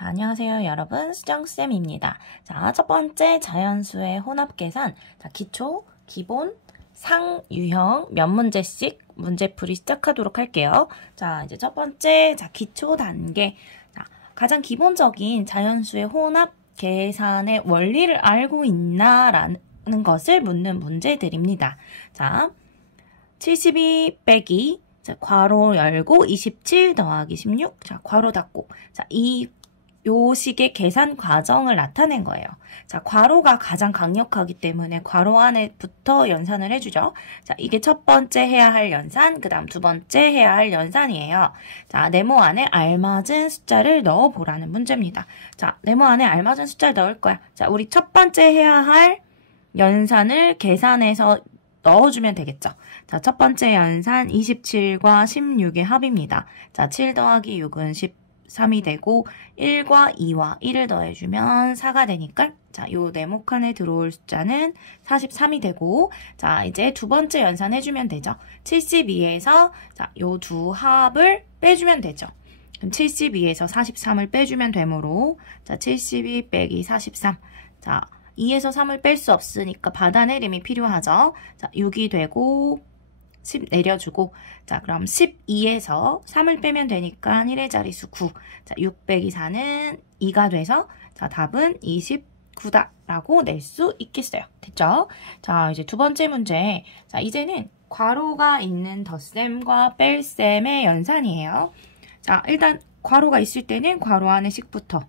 자, 안녕하세요 여러분, 수정쌤입니다. 자, 첫 번째 자연수의 혼합계산. 자, 기초, 기본, 상, 유형 몇 문제씩 문제풀이 시작하도록 할게요. 자, 이제 첫 번째, 자, 기초 단계. 자, 가장 기본적인 자연수의 혼합 계산의 원리를 알고 있나라는 것을 묻는 문제들입니다. 자, 72 빼기, 자, 괄호 열고 27 더하기 16, 자, 괄호 닫고. 자, 요 식의 계산 과정을 나타낸 거예요. 자, 괄호가 가장 강력하기 때문에 괄호 안에부터 연산을 해주죠. 자, 이게 첫 번째 해야 할 연산, 그 다음 두 번째 해야 할 연산이에요. 자, 네모 안에 알맞은 숫자를 넣어보라는 문제입니다. 자, 네모 안에 알맞은 숫자를 넣을 거야. 자, 우리 첫 번째 해야 할 연산을 계산해서 넣어주면 되겠죠. 자, 첫 번째 연산 27과 16의 합입니다. 자, 7 더하기 6은 13이 되고 1과 2와 1을 더해주면 4가 되니까 자, 요 네모칸에 들어올 숫자는 43이 되고 자, 이제 두 번째 연산 해주면 되죠. 72에서 자, 요 두 합을 빼주면 되죠. 그럼 72에서 43을 빼주면 되므로 자, 72 빼기 43. 자, 2에서 3을 뺄 수 없으니까 받아내림이 필요하죠. 자, 6이 되고 10 내려주고 자, 그럼 12에서 3을 빼면 되니까 1의 자리수 9. 자, 6 빼기 4는 2가 돼서 자, 답은 29다 라고 낼 수 있겠어요. 됐죠? 자, 이제 두 번째 문제. 자, 이제는 괄호가 있는 덧셈과 뺄셈의 연산이에요. 자, 일단 괄호가 있을 때는 괄호 안의 식부터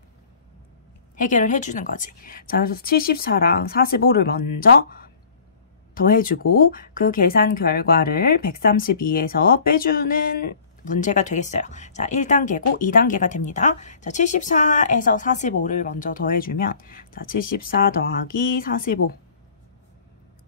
해결을 해주는 거지. 자, 그래서 74랑 45를 먼저 더해주고 그 계산 결과를 132에서 빼주는 문제가 되겠어요. 자, 1단계고 2단계가 됩니다. 자, 74에서 45를 먼저 더해주면 자, 74 더하기 45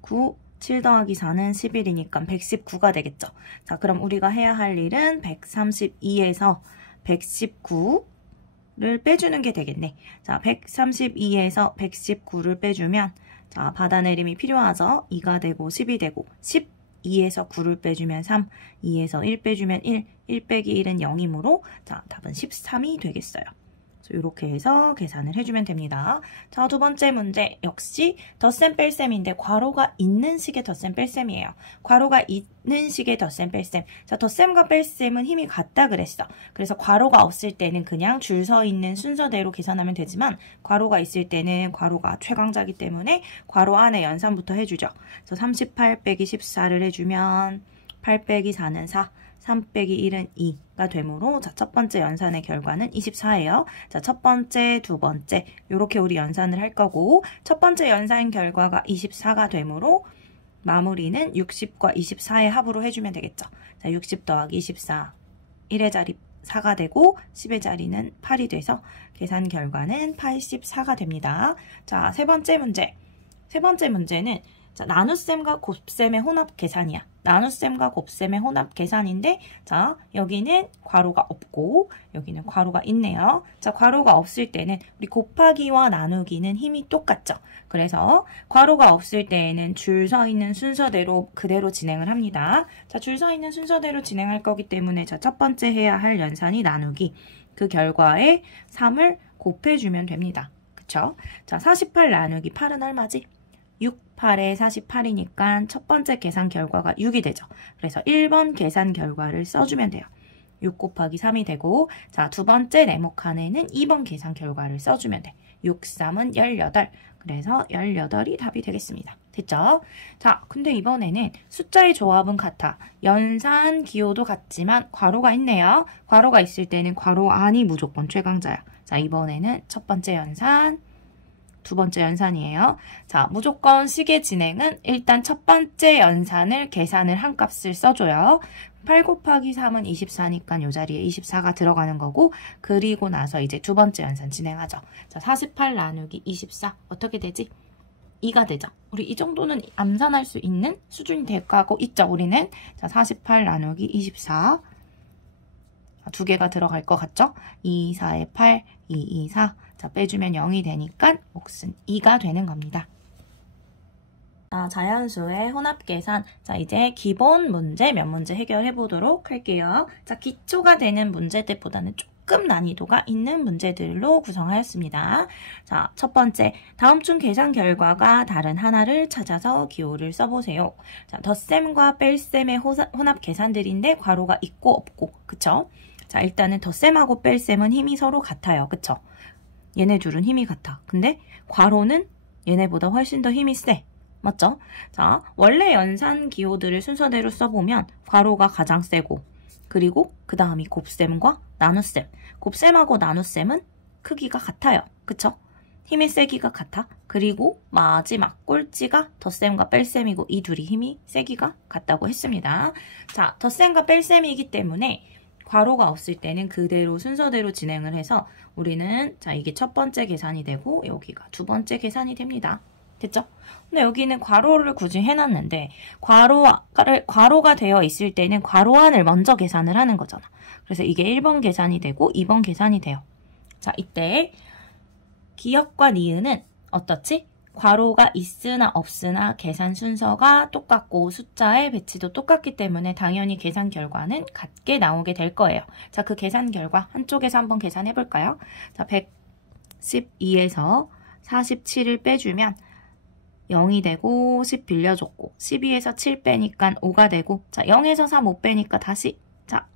9 7 더하기 4는 11이니까 119가 되겠죠. 자, 그럼 우리가 해야 할 일은 132에서 119를 빼주는 게 되겠네. 자, 132에서 119를 빼주면 자, 받아내림이 필요하죠. 2가 되고 10이 되고 12에서 9를 빼주면 3, 2에서 1 빼주면 1, 1 빼기 1은 0이므로 자, 답은 13이 되겠어요. 이렇게 해서 계산을 해주면 됩니다. 자, 두 번째 문제 역시 덧셈 뺄셈인데 괄호가 있는 식의 덧셈 뺄셈이에요. 괄호가 있는 식의 덧셈 뺄셈. 자, 덧셈과 뺄셈은 힘이 같다 그랬어. 그래서 괄호가 없을 때는 그냥 줄 서 있는 순서대로 계산하면 되지만 괄호가 있을 때는 괄호가 최강자이기 때문에 괄호 안에 연산부터 해주죠. 그래서 38 빼기 14를 해주면 8 빼기 4는 4. 3 빼기 1은 2가 되므로 자, 첫 번째 연산의 결과는 24예요. 자, 첫 번째, 두 번째 이렇게 우리 연산을 할 거고 첫 번째 연산 결과가 24가 되므로 마무리는 60과 24의 합으로 해주면 되겠죠. 자, 60 더하기 24 1의 자리 4가 되고 10의 자리는 8이 돼서 계산 결과는 84가 됩니다. 자, 세 번째 문제. 세 번째 문제는 자, 나눗셈과 곱셈의 혼합 계산이야. 나눗셈과 곱셈의 혼합 계산인데 자, 여기는 괄호가 없고 여기는 괄호가 있네요. 자, 괄호가 없을 때는 우리 곱하기와 나누기는 힘이 똑같죠. 그래서 괄호가 없을 때에는 줄 서 있는 순서대로 그대로 진행을 합니다. 자, 줄 서 있는 순서대로 진행할 거기 때문에 자, 첫 번째 해야 할 연산이 나누기. 그 결과에 3을 곱해주면 됩니다. 그쵸? 자, 48 나누기 8은 얼마지? 6, 8에 48이니까 첫 번째 계산 결과가 6이 되죠. 그래서 1번 계산 결과를 써주면 돼요. 6 곱하기 3이 되고 자, 두 번째 네모칸에는 2번 계산 결과를 써주면 돼. 6, 3은 18. 그래서 18이 답이 되겠습니다. 됐죠? 자, 근데 이번에는 숫자의 조합은 같아. 연산 기호도 같지만 괄호가 있네요. 괄호가 있을 때는 괄호 안이 무조건 최강자야. 자, 이번에는 첫 번째 연산 두 번째 연산이에요. 자, 무조건 식의 진행은 일단 첫 번째 연산을 계산을 한 값을 써줘요. 8 곱하기 3은 24니까 이 자리에 24가 들어가는 거고 그리고 나서 이제 두 번째 연산 진행하죠. 자, 48 나누기 24 어떻게 되지? 2가 되죠. 우리 이 정도는 암산할 수 있는 수준이 될 거고 있죠, 우리는. 자, 48 나누기 24 두 개가 들어갈 것 같죠? 2, 4에 8, 2, 2, 4. 자, 빼주면 0이 되니까 몫은 2가 되는 겁니다. 자연수의 혼합계산. 자, 이제 기본 문제 몇 문제 해결해 보도록 할게요. 자, 기초가 되는 문제들보다는 조금 난이도가 있는 문제들로 구성하였습니다. 자, 첫 번째, 다음 중 계산 결과가 다른 하나를 찾아서 기호를 써보세요. 자, 덧셈과 뺄셈의 혼합 계산들인데 괄호가 있고 없고, 그쵸? 자, 일단은 덧셈하고 뺄셈은 힘이 서로 같아요. 그쵸? 얘네 둘은 힘이 같아. 근데 괄호는 얘네보다 훨씬 더 힘이 세. 맞죠? 자, 원래 연산 기호들을 순서대로 써보면 괄호가 가장 세고, 그리고 그 다음이 곱셈과 나눗셈. 곱셈하고 나눗셈은 크기가 같아요. 그쵸? 힘의 세기가 같아. 그리고 마지막 꼴찌가 덧셈과 뺄셈이고 이 둘이 힘이 세기가 같다고 했습니다. 자, 덧셈과 뺄셈이기 때문에 괄호가 없을 때는 그대로 순서대로 진행을 해서 우리는 자, 이게 첫 번째 계산이 되고 여기가 두 번째 계산이 됩니다. 됐죠? 근데 여기는 괄호를 굳이 해놨는데 괄호가 되어 있을 때는 괄호 안을 먼저 계산을 하는 거잖아. 그래서 이게 1번 계산이 되고 2번 계산이 돼요. 자, 이때 기역과 니은은 어떻지? 괄호가 있으나 없으나 계산 순서가 똑같고 숫자의 배치도 똑같기 때문에 당연히 계산 결과는 같게 나오게 될 거예요. 자, 그 계산 결과 한쪽에서 한번 계산해 볼까요? 자, 112에서 47을 빼주면 0이 되고 10 빌려줬고 12에서 7 빼니까 5가 되고 자 0에서 3 5 빼니까 다시 자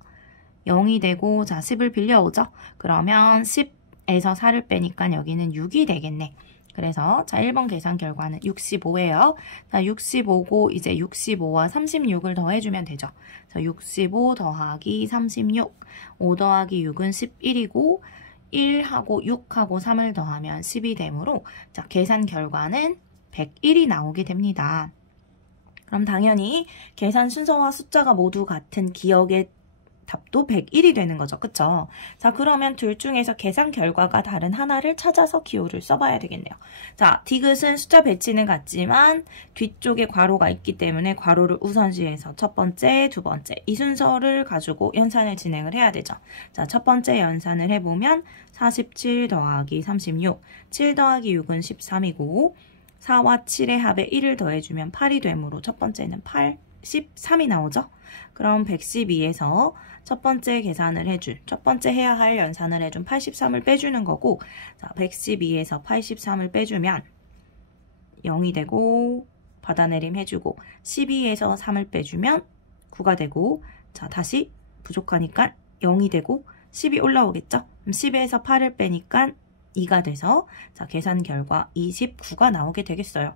0이 되고 자 10을 빌려오죠. 그러면 10에서 4를 빼니까 여기는 6이 되겠네. 그래서 자 1번 계산 결과는 65예요. 자 65고 이제 65와 36을 더해주면 되죠. 자 65 더하기 36 5 더하기 6은 11이고 1하고 6하고 3을 더하면 10이 되므로 자 계산 결과는 101이 나오게 됩니다. 그럼 당연히 계산 순서와 숫자가 모두 같은 기역의 답도 101이 되는 거죠. 그쵸? 자, 그러면 둘 중에서 계산 결과가 다른 하나를 찾아서 기호를 써봐야 되겠네요. 자, 디귿은 숫자 배치는 같지만 뒤쪽에 괄호가 있기 때문에 괄호를 우선시해서 첫 번째, 두 번째 이 순서를 가지고 연산을 진행을 해야 되죠. 자, 첫 번째 연산을 해보면 47 더하기 36, 7 더하기 6은 13이고 4와 7의 합에 1을 더해주면 8이 되므로 첫 번째는 83이 나오죠. 그럼 112에서 첫 번째 계산을 해줄, 첫 번째 해야 할 연산을 해준 83을 빼주는 거고, 자, 112에서 83을 빼주면 0이 되고, 받아내림 해주고, 12에서 3을 빼주면 9가 되고, 자, 다시 부족하니까 0이 되고, 10이 올라오겠죠? 그럼 10에서 8을 빼니까 2가 돼서 자 계산 결과 29가 나오게 되겠어요.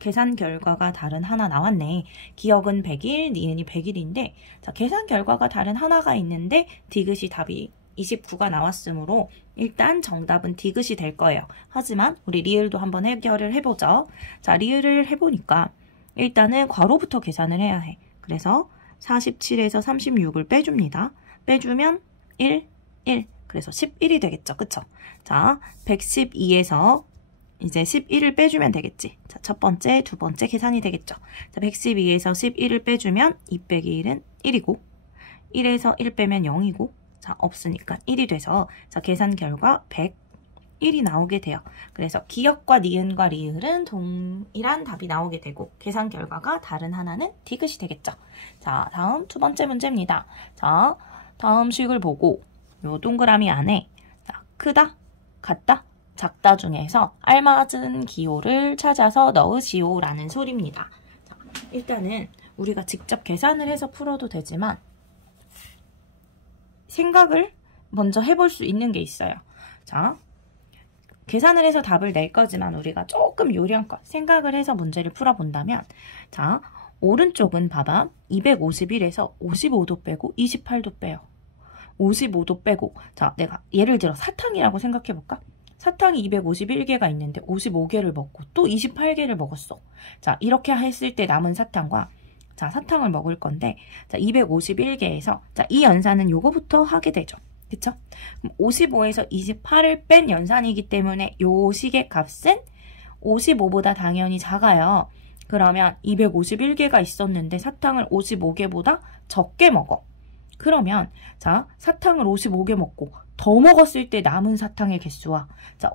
계산 결과가 다른 하나 나왔네. 기역은 100일, 니은이 100일인데 자 계산 결과가 다른 하나가 있는데 디귿이 답이 29가 나왔으므로 일단 정답은 디귿이 될 거예요. 하지만 우리 리을도 한번 해결을 해보죠. 자 리을을 해보니까 일단은 괄호부터 계산을 해야 해. 그래서 47에서 36을 빼줍니다. 빼주면 1, 1. 그래서 11이 되겠죠. 그쵸? 자, 112에서 이제 11을 빼주면 되겠지. 자, 첫 번째, 두 번째 계산이 되겠죠. 자, 112에서 11을 빼주면 2 빼기 1은 1이고 1에서 1 빼면 0이고 자, 없으니까 1이 돼서 자, 계산 결과 101이 나오게 돼요. 그래서 기역과 니은과 리을은 동일한 답이 나오게 되고 계산 결과가 다른 하나는 디귿이 되겠죠. 자, 다음 두 번째 문제입니다. 자, 다음 식을 보고 요 동그라미 안에 자, 크다, 같다, 작다 중에서 알맞은 기호를 찾아서 넣으시오 라는 소리입니다. 자, 일단은 우리가 직접 계산을 해서 풀어도 되지만 생각을 먼저 해볼 수 있는 게 있어요. 자, 계산을 해서 답을 낼 거지만 우리가 조금 요령껏 생각을 해서 문제를 풀어본다면 자, 오른쪽은 봐봐. 251에서 55도 빼고 28도 빼요. 55도 빼고 자 내가 예를 들어 사탕이라고 생각해볼까? 사탕이 251개가 있는데 55개를 먹고 또 28개를 먹었어. 자 이렇게 했을 때 남은 사탕과 자 사탕을 먹을 건데 자 251개에서 자 이 연산은 요거부터 하게 되죠. 그쵸? 55에서 28을 뺀 연산이기 때문에 요 식의 값은 55보다 당연히 작아요. 그러면 251개가 있었는데 사탕을 55개보다 적게 먹어. 그러면 자 사탕을 55개 먹고 더 먹었을 때 남은 사탕의 개수와 자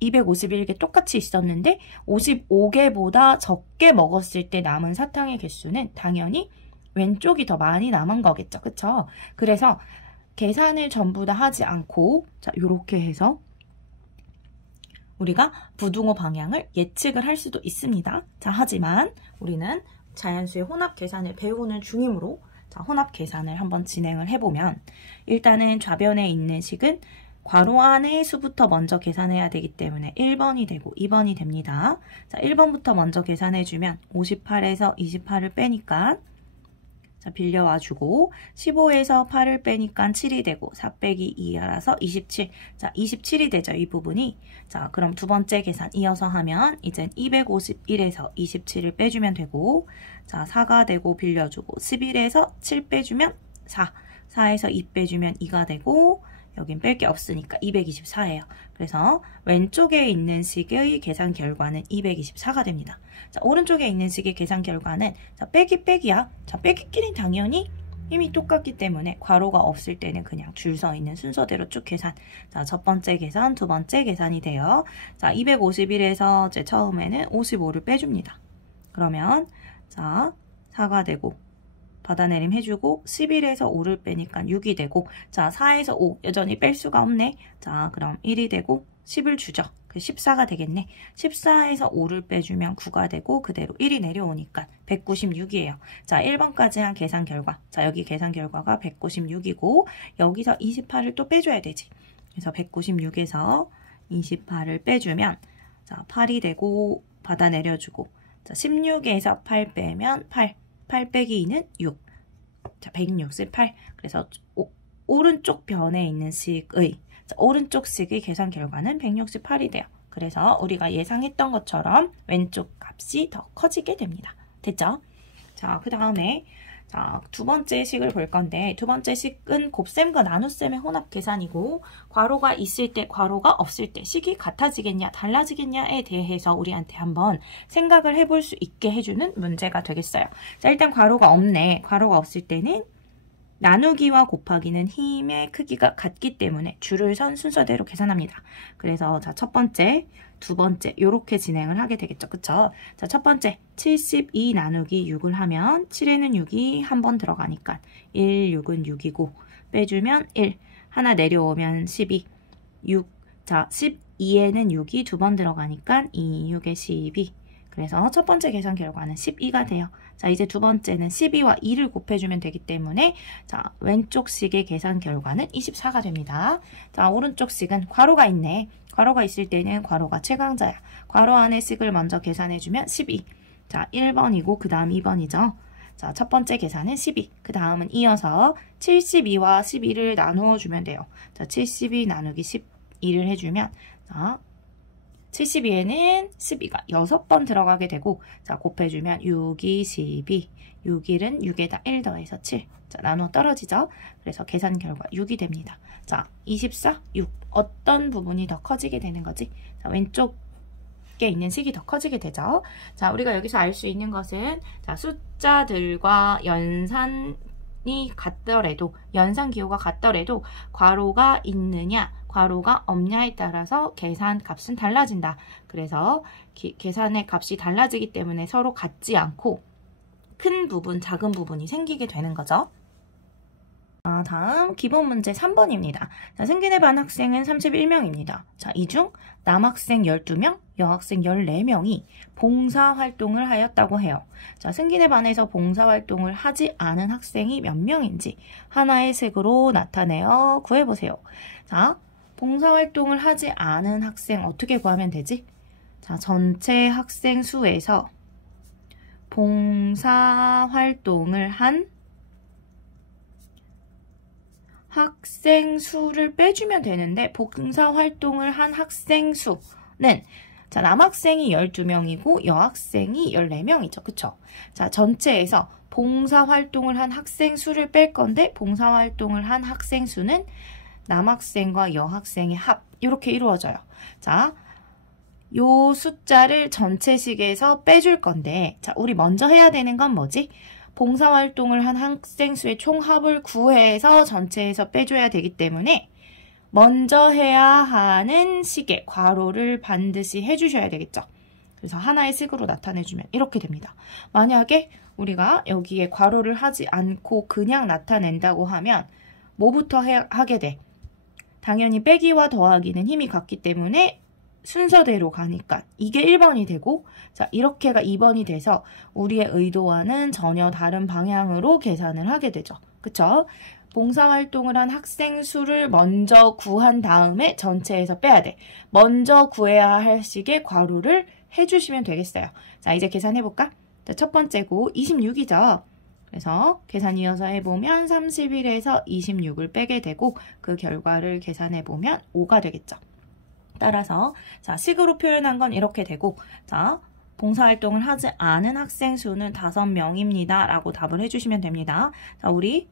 251개 똑같이 있었는데 55개보다 적게 먹었을 때 남은 사탕의 개수는 당연히 왼쪽이 더 많이 남은 거겠죠. 그쵸? 그래서 계산을 전부 다 하지 않고 자, 요렇게 해서 우리가 부등호 방향을 예측을 할 수도 있습니다. 자, 하지만 우리는 자연수의 혼합 계산을 배우는 중이므로 자, 혼합 계산을 한번 진행을 해보면 일단은 좌변에 있는 식은 괄호 안의 수부터 먼저 계산해야 되기 때문에 1번이 되고 2번이 됩니다. 자, 1번부터 먼저 계산해주면 58에서 28을 빼니까 자, 빌려와주고 15에서 8을 빼니까 7이 되고 4 빼기 2라서 27. 자, 27이 되죠. 이 부분이. 자, 그럼 두 번째 계산 이어서 하면 이젠 251에서 27을 빼주면 되고 자, 4가 되고 빌려주고 11에서 7 빼주면 4. 4에서 2 빼주면 2가 되고 여긴 뺄 게 없으니까 224예요. 그래서 왼쪽에 있는 식의 계산 결과는 224가 됩니다. 자, 오른쪽에 있는 식의 계산 결과는 자, 빼기 빼기야. 자, 빼기끼리는 당연히 힘이 똑같기 때문에 괄호가 없을 때는 그냥 줄 서 있는 순서대로 쭉 계산. 자, 첫 번째 계산, 두 번째 계산이 돼요. 자, 251에서 제 처음에는 55를 빼줍니다. 그러면 자, 4가 되고 받아내림 해주고 11에서 5를 빼니까 6이 되고 자 4에서 5 여전히 뺄 수가 없네. 자 그럼 1이 되고 10을 주죠. 그 14가 되겠네. 14에서 5를 빼주면 9가 되고 그대로 1이 내려오니까 196이에요. 자 1번까지 한 계산 결과 자 여기 계산 결과가 196이고 여기서 28을 또 빼줘야 되지. 그래서 196에서 28을 빼주면 자 8이 되고 받아내려주고 자 16에서 8 빼면 8 빼기 2는 6. 자, 168. 그래서 오른쪽 변에 있는 식의 자, 오른쪽 식의 계산 결과는 168이 돼요. 그래서 우리가 예상했던 것처럼 왼쪽 값이 더 커지게 됩니다. 됐죠? 자, 그 다음에 자, 두 번째 식을 볼 건데 두 번째 식은 곱셈과 나눗셈의 혼합 계산이고 괄호가 있을 때, 괄호가 없을 때 식이 같아지겠냐, 달라지겠냐에 대해서 우리한테 한번 생각을 해볼 수 있게 해주는 문제가 되겠어요. 자, 일단 괄호가 없네. 괄호가 없을 때는 나누기와 곱하기는 힘의 크기가 같기 때문에 줄을 선 순서대로 계산합니다. 그래서 자, 첫 번째, 두 번째 이렇게 진행을 하게 되겠죠. 그쵸? 자, 첫 번째 72 나누기 6을 하면 7에는 6이 한 번 들어가니까 1, 6은 6이고 빼주면 1, 하나 내려오면 12, 6, 자 12에는 6이 두 번 들어가니까 2, 6에 12 그래서 첫 번째 계산 결과는 12가 돼요. 자, 이제 두 번째는 12와 2를 곱해주면 되기 때문에 자, 왼쪽 식의 계산 결과는 24가 됩니다. 자, 오른쪽 식은 괄호가 있네. 괄호가 있을 때는 괄호가 최강자야. 괄호 안에 식을 먼저 계산해주면 12. 자, 1번이고 그 다음 2번이죠. 자, 첫 번째 계산은 12. 그 다음은 이어서 72와 12를 나누어 주면 돼요. 자, 72 나누기 12를 해주면 자, 72에는 12가 6번 들어가게 되고 자 곱해주면 6이 12 6일은 6에다 1 더해서 7 자 나누어 떨어지죠. 그래서 계산 결과 6이 됩니다. 자 24, 6 어떤 부분이 더 커지게 되는 거지? 자 왼쪽에 있는 식이 더 커지게 되죠. 자 우리가 여기서 알 수 있는 것은 자 숫자들과 연산이 같더라도 연산 기호가 같더라도 괄호가 있느냐 괄호가 없냐에 따라서 계산 값은 달라진다. 그래서 계산의 값이 달라지기 때문에 서로 같지 않고 큰 부분, 작은 부분이 생기게 되는 거죠. 다음 기본 문제 3번입니다. 자, 승균의 반 학생은 31명입니다. 자, 이 중 남학생 12명, 여학생 14명이 봉사활동을 하였다고 해요. 자, 승균의 반에서 봉사활동을 하지 않은 학생이 몇 명인지 하나의 색으로 나타내어 구해보세요. 자, 봉사활동을 하지 않은 학생 어떻게 구하면 되지? 자, 전체 학생 수에서 봉사활동을 한 학생 수를 빼주면 되는데 봉사활동을 한 학생 수는 자, 남학생이 12명이고 여학생이 14명이죠. 그쵸? 자, 전체에서 봉사활동을 한 학생 수를 뺄 건데 봉사활동을 한 학생 수는 남학생과 여학생의 합 이렇게 이루어져요. 자, 요 숫자를 전체식에서 빼줄 건데 자, 우리 먼저 해야 되는 건 뭐지? 봉사활동을 한 학생 수의 총합을 구해서 전체에서 빼줘야 되기 때문에 먼저 해야 하는 식의 괄호를 반드시 해주셔야 되겠죠. 그래서 하나의 식으로 나타내주면 이렇게 됩니다. 만약에 우리가 여기에 괄호를 하지 않고 그냥 나타낸다고 하면 뭐부터 하게 돼? 당연히 빼기와 더하기는 힘이 같기 때문에 순서대로 가니까 이게 1번이 되고, 자, 이렇게가 2번이 돼서 우리의 의도와는 전혀 다른 방향으로 계산을 하게 되죠. 그쵸? 봉사활동을 한 학생 수를 먼저 구한 다음에 전체에서 빼야 돼. 먼저 구해야 할 식의 괄호를 해주시면 되겠어요. 자, 이제 계산해볼까? 자, 첫 번째고 26이죠. 그래서 계산 이어서 해보면 31에서 26을 빼게 되고 그 결과를 계산해보면 5가 되겠죠. 따라서 자, 식으로 표현한 건 이렇게 되고, 자, 봉사활동을 하지 않은 학생 수는 5명입니다 라고 답을 해주시면 됩니다. 자, 우리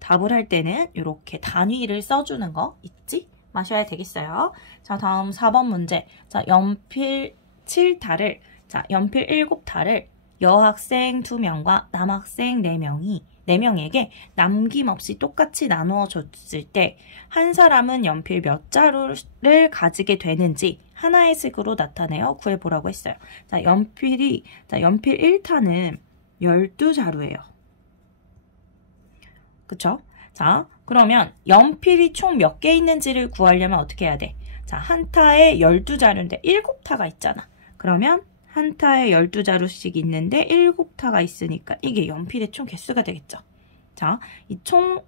답을 할 때는 이렇게 단위를 써주는 거 잊지 마셔야 되겠어요. 자, 다음 4번 문제. 자, 연필 7타를, 자, 연필 7타를 여학생 2명과 남학생 4명에게 남김없이 똑같이 나누어 줬을 때 한 사람은 연필 몇 자루를 가지게 되는지 하나의 식으로 나타내어 구해보라고 했어요. 자, 연필 1타는 12자루예요. 그쵸? 자, 그러면 연필이 총 몇 개 있는지를 구하려면 어떻게 해야 돼? 자, 한 타에 12자루인데 7타가 있잖아. 그러면 한 타에 12자루씩 있는데 7타가 있으니까 이게 연필의 총 개수가 되겠죠. 자, 이 총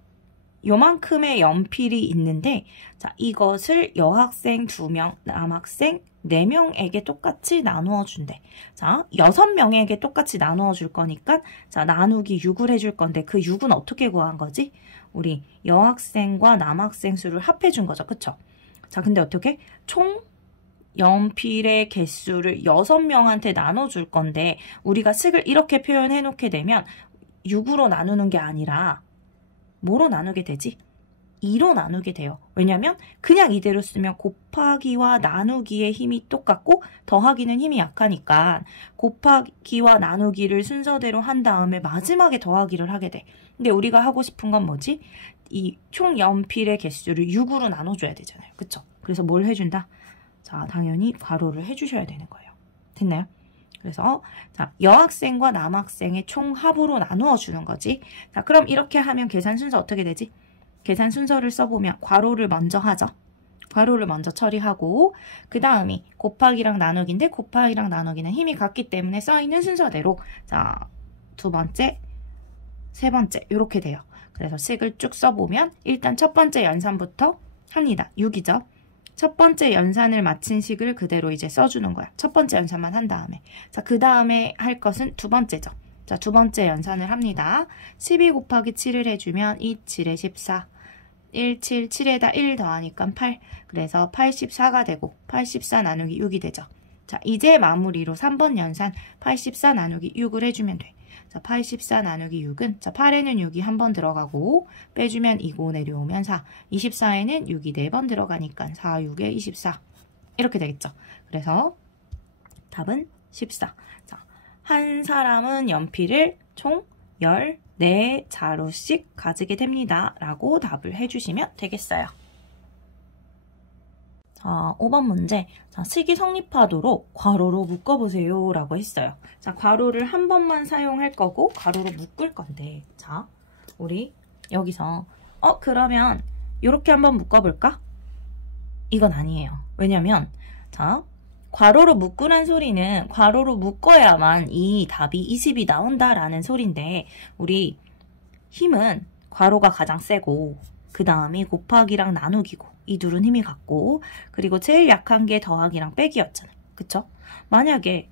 요만큼의 연필이 있는데, 자, 이것을 여학생 2명, 남학생 4명에게 똑같이 나누어 준대. 자, 6명에게 똑같이 나누어 줄 거니까, 자, 나누기 6을 해줄 건데, 그 6은 어떻게 구한 거지? 우리 여학생과 남학생 수를 합해 준 거죠. 그쵸? 자, 근데 어떻게? 총 연필의 개수를 6명한테 나눠줄 건데, 우리가 식을 이렇게 표현해 놓게 되면 6으로 나누는 게 아니라 뭐로 나누게 되지? 2로 나누게 돼요. 왜냐면 그냥 이대로 쓰면 곱하기와 나누기의 힘이 똑같고 더하기는 힘이 약하니까 곱하기와 나누기를 순서대로 한 다음에 마지막에 더하기를 하게 돼. 근데 우리가 하고 싶은 건 뭐지? 이 총 연필의 개수를 6으로 나눠줘야 되잖아요. 그쵸? 그래서 뭘 해준다? 자, 당연히 괄호를 해주셔야 되는 거예요. 됐나요? 그래서 자, 여학생과 남학생의 총 합으로 나누어 주는 거지. 자, 그럼 이렇게 하면 계산 순서 어떻게 되지? 계산 순서를 써보면 괄호를 먼저 하죠. 괄호를 먼저 처리하고 그 다음이 곱하기랑 나누기인데 곱하기랑 나누기는 힘이 같기 때문에 써있는 순서대로 자, 두 번째, 세 번째 이렇게 돼요. 그래서 식을 쭉 써보면 일단 첫 번째 연산부터 합니다. 6이죠. 첫 번째 연산을 마친 식을 그대로 이제 써주는 거야. 첫 번째 연산만 한 다음에. 자, 그 다음에 할 것은 두 번째죠. 자, 두 번째 연산을 합니다. 12 곱하기 7을 해주면 2, 7에 14. 1, 7, 7에다 1 더하니까 8. 그래서 84가 되고 84 나누기 6이 되죠. 자, 이제 마무리로 3번 연산 84 나누기 6을 해주면 돼. 자, 84 나누기 6은 자, 8에는 6이 한 번 들어가고 빼주면 2고 내려오면 4. 24에는 6이 4번 들어가니까 4, 6에 24. 이렇게 되겠죠. 그래서 답은 14. 자, 한 사람은 연필을 총 14자루씩 가지게 됩니다. 라고 답을 해주시면 되겠어요. 자, 5번 문제. 자, 식이 성립하도록 괄호로 묶어보세요. 라고 했어요. 자, 괄호를 한 번만 사용할 거고, 괄호로 묶을 건데. 자, 우리 여기서, 그러면, 이렇게 한번 묶어볼까? 이건 아니에요. 왜냐면, 자, 괄호로 묶으란 소리는 괄호로 묶어야만 이 답이 20이 나온다라는 소린데, 우리 힘은 괄호가 가장 세고, 그 다음이 곱하기랑 나누기고, 이 둘은 힘이 같고 그리고 제일 약한 게 더하기랑 빼기였잖아. 그쵸? 만약에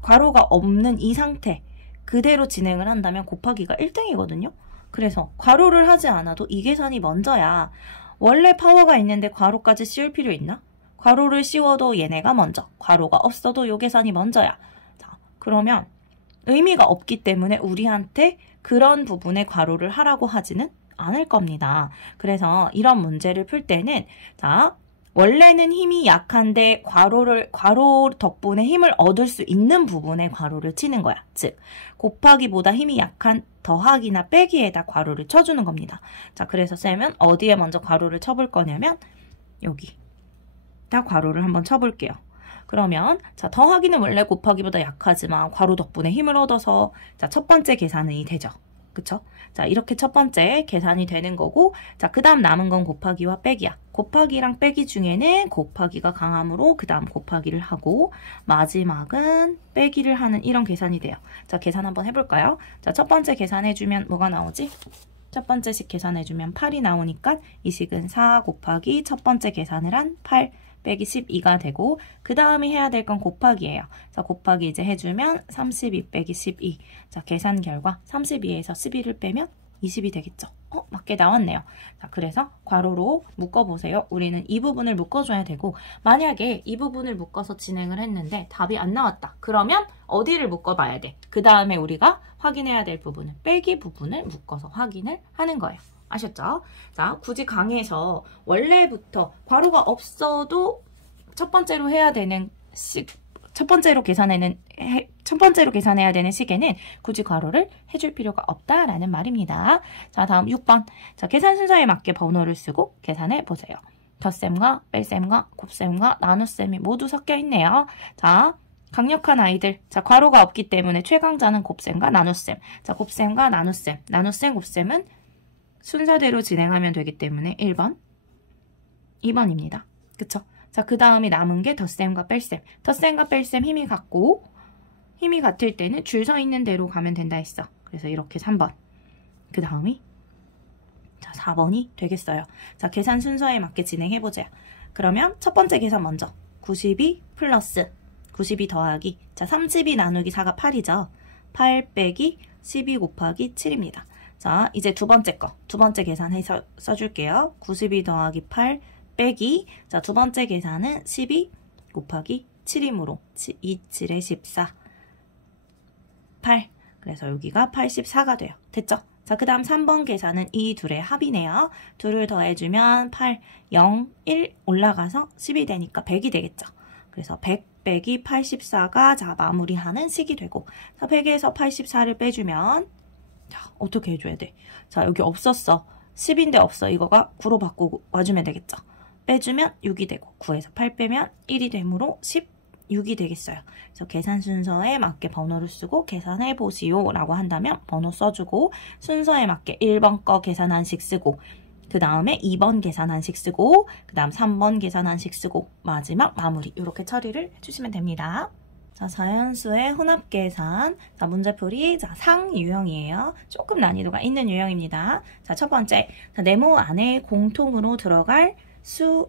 괄호가 없는 이 상태 그대로 진행을 한다면 곱하기가 1등이거든요. 그래서 괄호를 하지 않아도 이 계산이 먼저야. 원래 파워가 있는데 괄호까지 씌울 필요 있나? 괄호를 씌워도 얘네가 먼저, 괄호가 없어도 요 계산이 먼저야. 자, 그러면 의미가 없기 때문에 우리한테 그런 부분에 괄호를 하라고 하지는 않을 겁니다. 그래서 이런 문제를 풀 때는 자, 원래는 힘이 약한데 괄호 덕분에 힘을 얻을 수 있는 부분에 괄호를 치는 거야. 즉, 곱하기보다 힘이 약한 더하기나 빼기에다 괄호를 쳐주는 겁니다. 자, 그래서 쌤은 어디에 먼저 괄호를 쳐볼 거냐면 여기다 괄호를 한번 쳐볼게요. 그러면 자, 더하기는 원래 곱하기보다 약하지만 괄호 덕분에 힘을 얻어서 자, 첫 번째 계산이 되죠. 그쵸? 자, 이렇게 첫 번째 계산이 되는 거고, 자, 그 다음 남은 건 곱하기와 빼기야. 곱하기랑 빼기 중에는 곱하기가 강하므로 그 다음 곱하기를 하고, 마지막은 빼기를 하는 이런 계산이 돼요. 자, 계산 한번 해볼까요? 자, 첫 번째 계산해주면 뭐가 나오지? 첫 번째 식 계산해주면 8이 나오니까 이 식은 4 곱하기 첫 번째 계산을 한 8 빼기 12가 되고, 그 다음에 해야 될 건 곱하기예요. 자, 곱하기 이제 해주면 32 빼기 12. 자, 계산 결과 32에서 12를 빼면 20이 되겠죠. 맞게 나왔네요. 자, 그래서 괄호로 묶어보세요. 우리는 이 부분을 묶어줘야 되고, 만약에 이 부분을 묶어서 진행을 했는데 답이 안 나왔다. 그러면 어디를 묶어봐야 돼? 그 다음에 우리가 확인해야 될 부분은 빼기 부분을 묶어서 확인을 하는 거예요. 아셨죠? 자, 굳이 강의에서 원래부터 괄호가 없어도 첫 번째로 해야 되는 첫 번째로 계산해야 되는 식에는 굳이 괄호를 해줄 필요가 없다라는 말입니다. 자, 다음 6번. 자, 계산 순서에 맞게 번호를 쓰고 계산해 보세요. 덧셈과 뺄셈과 곱셈과 나눗셈이 모두 섞여 있네요. 자, 강력한 아이들. 자, 괄호가 없기 때문에 최강자는 곱셈과 나눗셈. 자, 곱셈과 나눗셈. 나눗셈, 곱셈은 순서대로 진행하면 되기 때문에 1번, 2번입니다. 그쵸? 자, 그 다음에 남은 게 덧셈과 뺄셈. 덧셈과 뺄셈 힘이 같을 때는 줄 서 있는 대로 가면 된다 했어. 그래서 이렇게 3번. 그 다음이 자, 4번이 되겠어요. 자, 계산 순서에 맞게 진행해보자. 그러면 첫 번째 계산 먼저. 92 플러스 92 더하기. 자, 32 나누기 4가 8이죠. 8 빼기 12 곱하기 7입니다. 자, 이제 두 번째 거. 두 번째 계산해서 써줄게요. 92 더하기 8 빼기. 자, 두 번째 계산은 12 곱하기 7이므로 2, 7에 14. 8. 그래서 여기가 84가 돼요. 됐죠? 자, 그 다음 3번 계산은 이 둘의 합이네요. 둘을 더해주면 8, 0, 1 올라가서 10이 되니까 100이 되겠죠. 그래서 100 빼기 84가 자, 마무리하는 식이 되고, 자, 100에서 84를 빼주면 자, 어떻게 해줘야 돼? 자, 여기 없었어. 10인데 없어. 이거가 9로 바꾸고 와주면 되겠죠. 빼주면 6이 되고 9에서 8 빼면 1이 되므로 16이 되겠어요. 그래서 계산 순서에 맞게 번호를 쓰고 계산해 보시오 라고 한다면 번호 써주고 순서에 맞게 1번 거 계산한식 쓰고 그 다음에 2번 계산한식 쓰고 그 다음 3번 계산한식 쓰고 마지막 마무리 이렇게 처리를 해주시면 됩니다. 자, 자연수의 혼합계산. 자, 문제풀이. 자, 상 유형이에요. 조금 난이도가 있는 유형입니다. 자, 첫 번째. 자, 네모 안에 공통으로 들어갈 수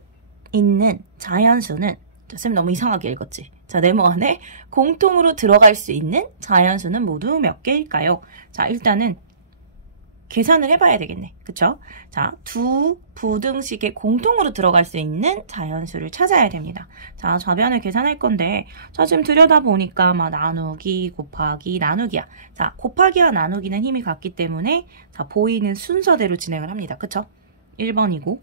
있는 자연수는, 자, 쌤 너무 이상하게 읽었지? 자, 네모 안에 공통으로 들어갈 수 있는 자연수는 모두 몇 개일까요? 자, 일단은 계산을 해봐야 되겠네. 그쵸? 자, 두 부등식에 공통으로 들어갈 수 있는 자연수를 찾아야 됩니다. 자, 좌변을 계산할 건데, 자, 지금 들여다보니까 막 나누기, 곱하기, 나누기야. 자, 곱하기와 나누기는 힘이 같기 때문에, 자, 보이는 순서대로 진행을 합니다. 그쵸? 1번이고,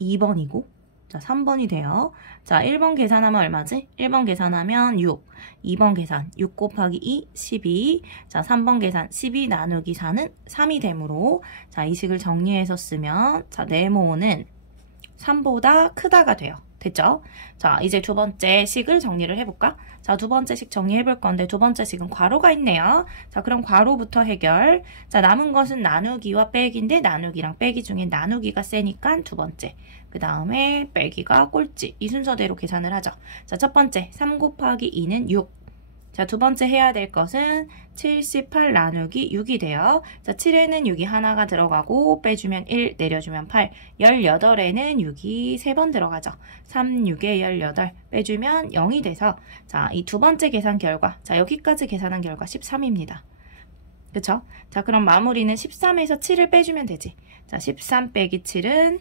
2번이고, 자, 3번이 돼요. 자, 1번 계산하면 얼마지? 1번 계산하면 6. 2번 계산 6 곱하기 2, 12. 자, 3번 계산 12 나누기 4는 3이 되므로 자, 이 식을 정리해서 쓰면 자, 네모는 3보다 크다가 돼요. 됐죠? 자, 이제 두 번째 식을 정리를 해볼까? 자, 두 번째 식 정리해볼 건데 두 번째 식은 괄호가 있네요. 자, 그럼 괄호부터 해결. 자, 남은 것은 나누기와 빼기인데 나누기랑 빼기 중에 나누기가 세니까 두 번째. 그 다음에 빼기가 꼴찌. 이 순서대로 계산을 하죠. 자, 첫 번째 3 곱하기 2는 6. 자, 두 번째 해야 될 것은 78 나누기 6이 돼요. 자, 7에는 6이 하나가 들어가고 빼주면 1, 내려주면 8, 18에는 6이 3번 들어가죠. 3, 6에 18 빼주면 0이 돼서 자, 이 두 번째 계산 결과, 자, 여기까지 계산한 결과 13입니다. 그쵸? 자, 그럼 마무리는 13에서 7을 빼주면 되지. 자, 13 빼기 7은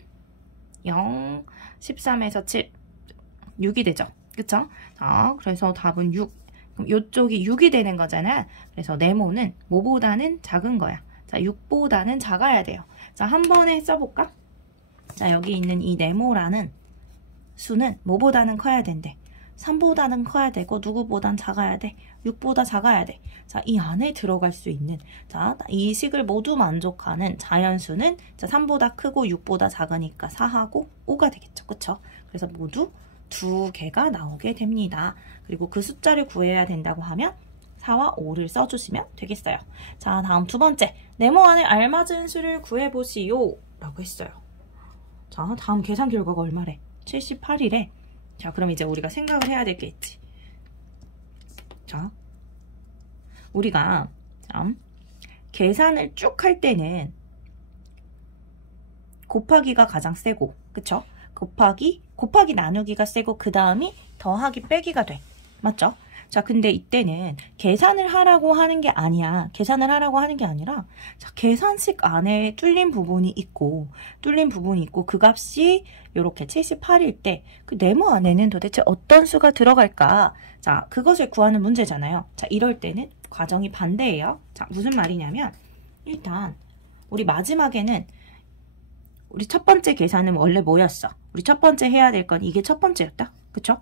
0, 13에서 7, 6이 되죠. 그쵸? 자, 그래서 답은 6. 그럼 이쪽이 6이 되는 거잖아. 그래서 네모는 뭐보다는 작은 거야. 자, 6보다는 작아야 돼요. 자, 한 번에 써볼까? 자, 여기 있는 이 네모라는 수는 뭐보다는 커야 된대. 3보다는 커야 되고 누구보단 작아야 돼. 6보다 작아야 돼. 자, 이 안에 들어갈 수 있는 자, 이 식을 모두 만족하는 자연수는 자, 3보다 크고 6보다 작으니까 4하고 5가 되겠죠. 그쵸? 그래서 모두 두 개가 나오게 됩니다. 그리고 그 숫자를 구해야 된다고 하면 4와 5를 써주시면 되겠어요. 자, 다음 두 번째. 네모 안에 알맞은 수를 구해보시오 라고 했어요. 자, 다음 계산 결과가 얼마래? 78이래. 자, 그럼 이제 우리가 생각을 해야 되겠지. 자, 우리가 계산을 쭉 할 때는 곱하기가 가장 세고, 그쵸? 곱하기 나누기가 세고, 그 다음이 더하기 빼기가 돼. 맞죠? 자, 근데 이때는 계산을 하라고 하는 게 아니야. 계산을 하라고 하는 게 아니라, 자, 계산식 안에 뚫린 부분이 있고, 그 값이 이렇게 78일 때, 그 네모 안에는 도대체 어떤 수가 들어갈까? 자, 그것을 구하는 문제잖아요. 자, 이럴 때는 과정이 반대예요. 자, 무슨 말이냐면, 일단, 우리 마지막에는, 우리 첫 번째 계산은 원래 뭐였어? 우리 첫 번째 해야 될 건 이게 첫 번째였다. 그쵸?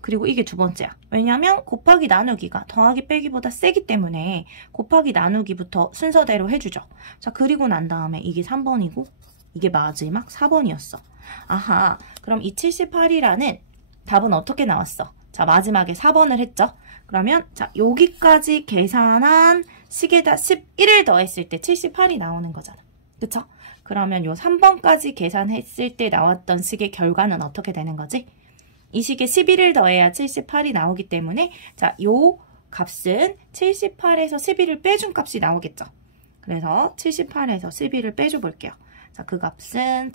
그리고 이게 두 번째야. 왜냐면 곱하기 나누기가 더하기 빼기보다 세기 때문에 곱하기 나누기부터 순서대로 해주죠. 자, 그리고 난 다음에 이게 3번이고 이게 마지막 4번이었어. 아하, 그럼 이 78이라는 답은 어떻게 나왔어? 자, 마지막에 4번을 했죠. 그러면 자, 여기까지 계산한 식에다 11을 더했을 때 78이 나오는 거잖아. 그쵸? 그러면 요 3번까지 계산했을 때 나왔던 식의 결과는 어떻게 되는 거지? 이 식에 11을 더해야 78이 나오기 때문에 자, 요 값은 78에서 11을 빼준 값이 나오겠죠. 그래서 78에서 11을 빼줘 볼게요. 자, 그 값은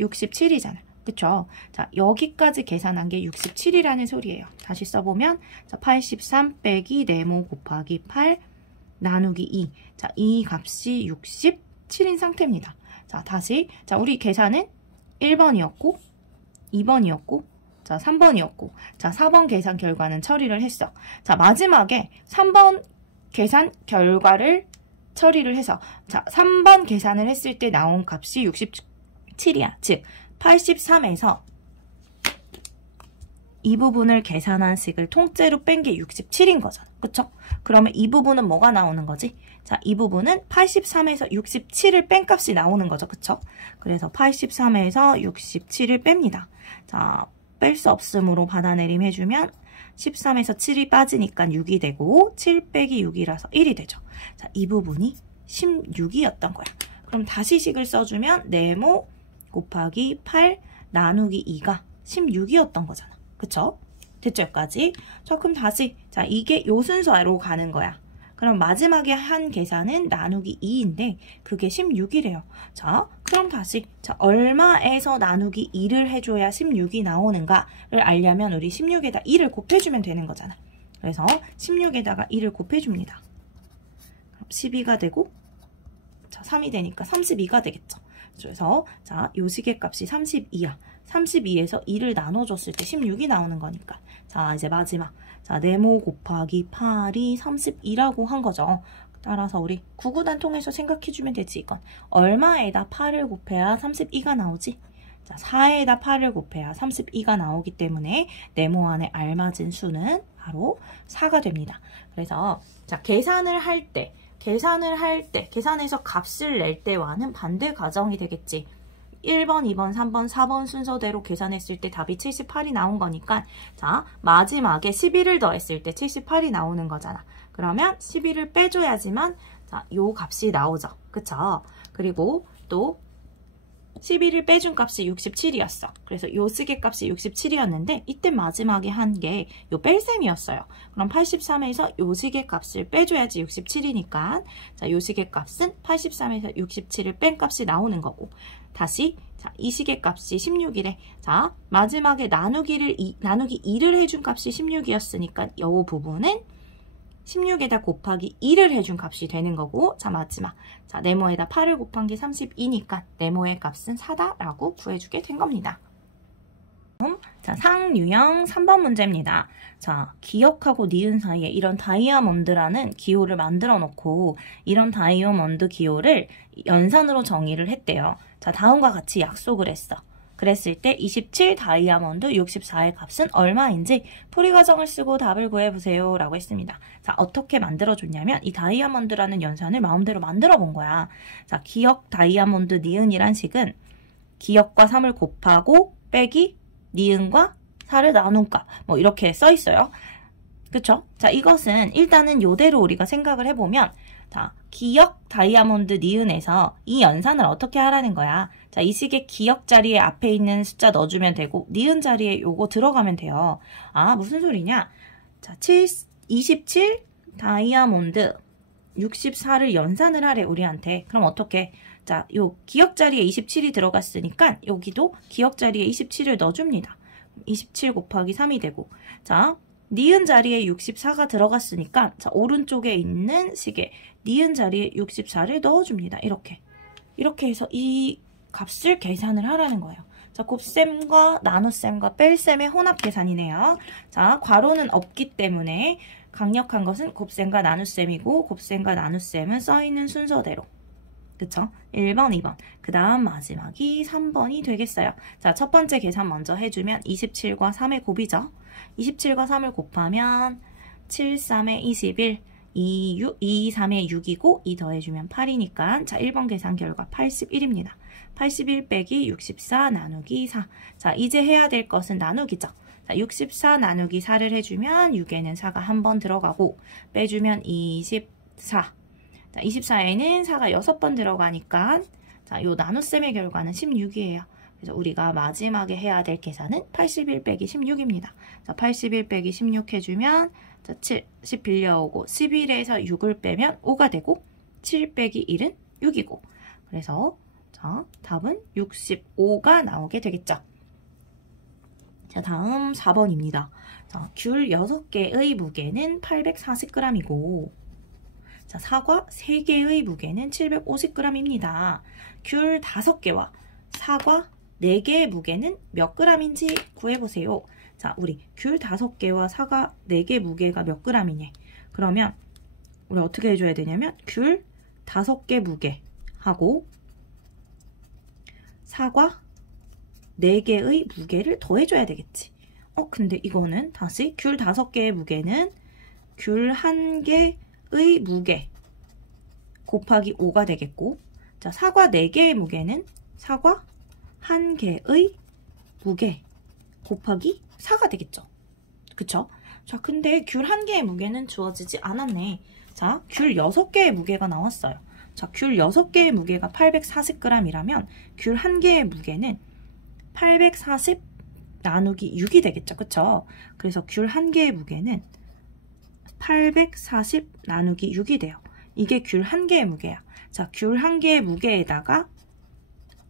67이잖아. 그쵸? 자, 여기까지 계산한 게 67이라는 소리예요. 다시 써보면 자, 83 빼기 네모 곱하기 8 나누기 2. 자, 이 값이 67인 상태입니다. 자, 다시 자, 우리 계산은 1번이었고 2번이었고 자, 3번이었고 자, 4번 계산 결과는 처리를 했어. 자, 마지막에 3번 계산 결과를 처리를 해서 자, 3번 계산을 했을 때 나온 값이 67이야. 즉 83에서 이 부분을 계산한 식을 통째로 뺀 게 67인 거잖아. 그쵸? 그러면 이 부분은 뭐가 나오는 거지? 자, 이 부분은 83에서 67을 뺀 값이 나오는 거죠. 그쵸? 그래서 83에서 67을 뺍니다. 자, 뺄 수 없으므로 받아내림 해주면 13에서 7이 빠지니까 6이 되고 7 빼기 6이라서 1이 되죠. 자, 이 부분이 16이었던 거야. 그럼 다시 식을 써주면 네모 곱하기 8 나누기 2가 16이었던 거잖아. 그쵸? 됐죠? 여기까지. 자, 그럼 다시 자, 이게 요 순서로 가는 거야. 그럼 마지막에 한 계산은 나누기 2인데 그게 16이래요. 자, 그럼 다시 자, 얼마에서 나누기 2를 해줘야 16이 나오는가를 알려면 우리 16에다 2를 곱해주면 되는 거잖아. 그래서 16에다가 2를 곱해줍니다. 그럼 12가 되고 자, 3이 되니까 32가 되겠죠. 그래서 자, 요 식의 값이 32야. 32에서 2를 나눠줬을 때 16이 나오는 거니까 자, 이제 마지막 자, 네모 곱하기 8이 32라고 한 거죠. 따라서 우리 구구단 통해서 생각해주면 되지. 이건 얼마에다 8을 곱해야 32가 나오지? 자, 4에다 8을 곱해야 32가 나오기 때문에 네모 안에 알맞은 수는 바로 4가 됩니다. 그래서 자, 계산을 할 때 계산해서 값을 낼 때와는 반대 과정이 되겠지. 1번, 2번, 3번, 4번 순서대로 계산했을 때 답이 78이 나온 거니까 자, 마지막에 11을 더했을 때 78이 나오는 거잖아. 그러면 11을 빼줘야지만 자, 요 값이 나오죠. 그쵸? 그리고 또 11을 빼준 값이 67이었어. 그래서 요 쓰개 값이 67이었는데 이때 마지막에 한 게 요 뺄셈이었어요. 그럼 83에서 요 시계 값을 빼줘야지 67이니까 자, 요 시계 값은 83에서 67을 뺀 값이 나오는 거고 다시 자, 이 시계 값이 16이래. 자, 마지막에 나누기 2를 해준 값이 16이었으니까 요 부분은 16에다 곱하기 2를 해준 값이 되는 거고 자, 마지막 자, 네모에다 8을 곱한 게 32니까 네모의 값은 4다라고 구해주게 된 겁니다. 자, 상유형 3번 문제입니다. 자, 기역하고 니은 사이에 이런 다이아몬드라는 기호를 만들어 놓고 이런 다이아몬드 기호를 연산으로 정의를 했대요. 자, 다음과 같이 약속을 했어. 그랬을 때 27 다이아몬드 64의 값은 얼마인지 풀이 과정을 쓰고 답을 구해보세요 라고 했습니다. 자, 어떻게 만들어줬냐면 이 다이아몬드라는 연산을 마음대로 만들어 본 거야. 자, 기역 다이아몬드 니은이란 식은 기역과 3을 곱하고 빼기 니은과 4를 나눈 값 뭐 이렇게 써 있어요. 그쵸? 자, 이것은 일단은 요대로 우리가 생각을 해보면, 자, 기역 다이아몬드 니은에서 이 연산을 어떻게 하라는 거야. 자, 이 식의 기역 자리에 앞에 있는 숫자 넣어주면 되고, 니은 자리에 요거 들어가면 돼요. 아, 무슨 소리냐? 자, 27 다이아몬드 64를 연산을 하래, 우리한테. 그럼 어떻게? 자, 요 기역 자리에 27이 들어갔으니까 여기도 기역 자리에 27을 넣어줍니다. 27 곱하기 3이 되고, 자, 니은 자리에 64가 들어갔으니까, 자, 오른쪽에 있는 식에 니은 자리에 64를 넣어줍니다. 이렇게 해서 이 값을 계산을 하라는 거예요. 자, 곱셈과 나눗셈과 뺄셈의 혼합 계산이네요. 자, 괄호는 없기 때문에 강력한 것은 곱셈과 나눗셈이고, 곱셈과 나눗셈은 써있는 순서대로. 그쵸? 1번, 2번. 그 다음 마지막이 3번이 되겠어요. 자, 첫 번째 계산 먼저 해주면 27과 3의 곱이죠. 27과 3을 곱하면 7, 3의 21, 2, 3의 6이고 2 더해주면 8이니까 자, 1번 계산 결과 81입니다. 81 빼기 64 나누기 4. 자, 이제 해야 될 것은 나누기죠. 자, 64 나누기 4를 해주면 6에는 4가 한 번 들어가고 빼주면 24. 자, 24에는 4가 6번 들어가니까 자, 요 나눗셈의 결과는 16이에요. 그래서 우리가 마지막에 해야 될 계산은 81 빼기 16입니다. 자, 81 빼기 16 해주면 자, 10 빌려오고 11에서 6을 빼면 5가 되고 7 빼기 1은 6이고 그래서 자, 답은 65가 나오게 되겠죠. 자, 다음 4번입니다. 자, 귤 6개의 무게는 840g이고 자, 사과 3개의 무게는 750g입니다. 귤 5개와 사과 4개의 무게는 몇 g인지 구해보세요. 자, 우리 귤 5개와 사과 4개 무게가 몇 g이니? 그러면 우리 어떻게 해줘야 되냐면 귤 5개 무게하고 사과 4개의 무게를 더해줘야 되겠지. 근데 이거는 다시 귤 5개의 무게는 귤 1개의 무게 곱하기 5가 되겠고 자, 사과 4개의 무게는 사과 1개의 무게 곱하기 4가 되겠죠. 그쵸? 자, 근데 귤 1개의 무게는 주어지지 않았네. 자, 귤 6개의 무게가 나왔어요. 자, 귤 6개의 무게가 840g이라면 귤 1개의 무게는 840 나누기 6이 되겠죠. 그쵸? 그래서 귤 1개의 무게는 840 나누기 6이 돼요. 이게 귤 1개의 무게야. 자, 귤 1개의 무게에다가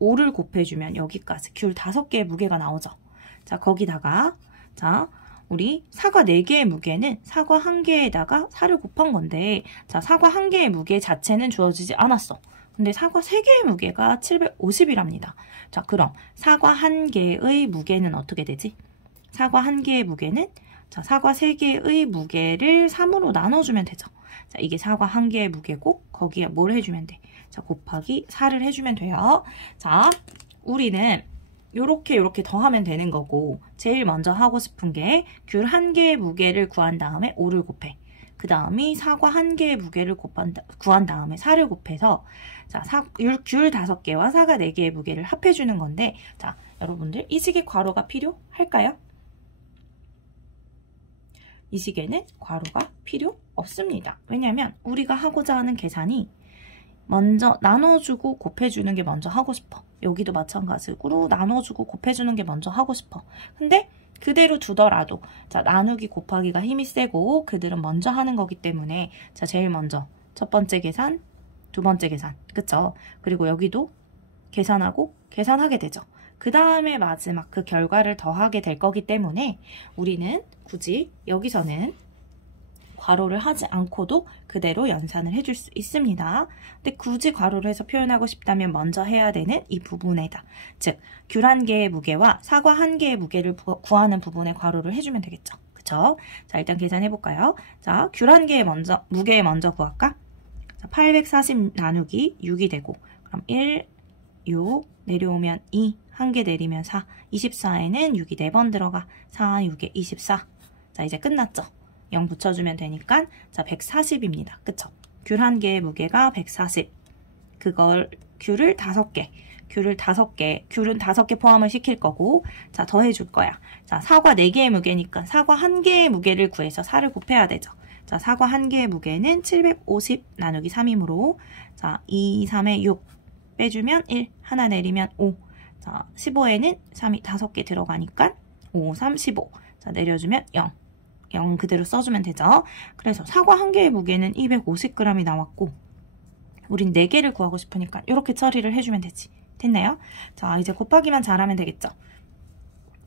5를 곱해주면 여기까지 귤 5개의 무게가 나오죠. 자, 거기다가 자, 우리 사과 4개의 무게는 사과 1개에다가 4를 곱한 건데 자, 사과 1개의 무게 자체는 주어지지 않았어. 근데 사과 3개의 무게가 750이랍니다. 자, 그럼 사과 1개의 무게는 어떻게 되지? 사과 1개의 무게는 자, 사과 3개의 무게를 3으로 나눠주면 되죠. 자, 이게 사과 1개의 무게고 거기에 뭘 해주면 돼? 자, 곱하기 4를 해주면 돼요. 자, 우리는 요렇게 더하면 되는 거고 제일 먼저 하고 싶은 게 귤 1개의 무게를 구한 다음에 5를 곱해. 그 다음이 사과 1개의 무게를 구한 다음에 4를 곱해서 자, 귤 5개와 사과 4개의 무게를 합해주는 건데 자, 여러분들 이 식의 괄호가 필요할까요? 이 식에는 괄호가 필요 없습니다. 왜냐면 우리가 하고자 하는 계산이 먼저 나눠주고 곱해주는 게 먼저 하고 싶어. 여기도 마찬가지로 나눠주고 곱해주는 게 먼저 하고 싶어. 근데 그대로 두더라도 자, 나누기 곱하기가 힘이 세고 그들은 먼저 하는 거기 때문에 자, 제일 먼저 첫 번째 계산, 두 번째 계산, 그쵸? 그리고 여기도 계산하고 계산하게 되죠. 그 다음에 마지막 그 결과를 더하게 될 거기 때문에 우리는 굳이 여기서는 괄호를 하지 않고도 그대로 연산을 해줄 수 있습니다. 근데 굳이 괄호를 해서 표현하고 싶다면 먼저 해야 되는 이 부분에다 즉 귤 1개의 무게와 사과 1개의 무게를 구하는 부분에 괄호를 해주면 되겠죠. 그쵸? 자, 일단 계산해 볼까요? 자, 귤 1개의 무게 먼저 구할까? 자, 840 나누기 6이 되고 그럼 1, 6 내려오면 2, 1개 내리면 4, 24에는 6이 4번 들어가 4, 6에 24. 자, 이제 끝났죠? 0 붙여주면 되니까 자, 140입니다. 그쵸? 귤 1개의 무게가 140. 그걸 귤을 5개. 귤을 5개, 귤은 5개 포함을 시킬 거고, 자, 더해줄 거야. 자, 사과 4개의 무게니까 사과 1개의 무게를 구해서 4를 곱해야 되죠. 자, 사과 1개의 무게는 750 나누기 3이므로, 자, 2, 3에 6 빼주면 1, 하나 내리면 5. 자, 15에는 3이 5개 들어가니까 5, 3, 15. 자, 내려주면 0. 0 그대로 써주면 되죠. 그래서 사과 1개의 무게는 250g이 나왔고, 우린 4개를 구하고 싶으니까 이렇게 처리를 해주면 되지. 됐나요? 자, 이제 곱하기만 잘하면 되겠죠.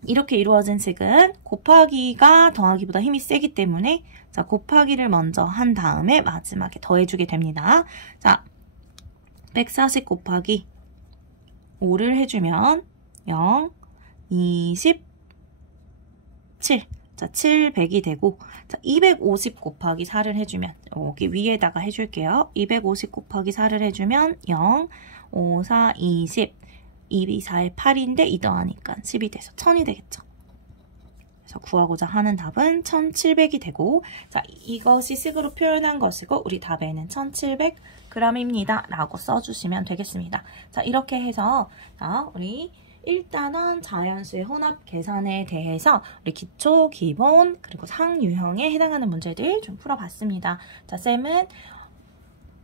이렇게 이루어진 식은 곱하기가 더하기보다 힘이 세기 때문에, 자, 곱하기를 먼저 한 다음에 마지막에 더해주게 됩니다. 자, 140 곱하기 5를 해주면 0, 27. 자, 700이 되고, 자, 250 곱하기 4를 해주면, 여기 위에다가 해줄게요. 250 곱하기 4를 해주면 0, 5, 4, 20. 2, 4에 8인데 2 더하니까 10이 돼서 1000이 되겠죠. 그래서 구하고자 하는 답은 1700이 되고, 자, 이것이 식으로 표현한 것이고, 우리 답에는 1700g입니다. 라고 써주시면 되겠습니다. 자, 이렇게 해서, 자, 우리 1단원 자연수의 혼합 계산에 대해서 우리 기초, 기본, 그리고 상유형에 해당하는 문제들 좀 풀어봤습니다. 자, 쌤은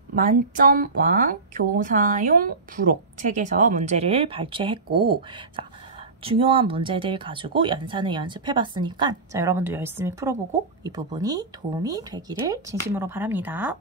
만점왕 교사용 부록 책에서 문제를 발췌했고, 자, 중요한 문제들 가지고 연산을 연습해봤으니까, 자, 여러분도 열심히 풀어보고 이 부분이 도움이 되기를 진심으로 바랍니다.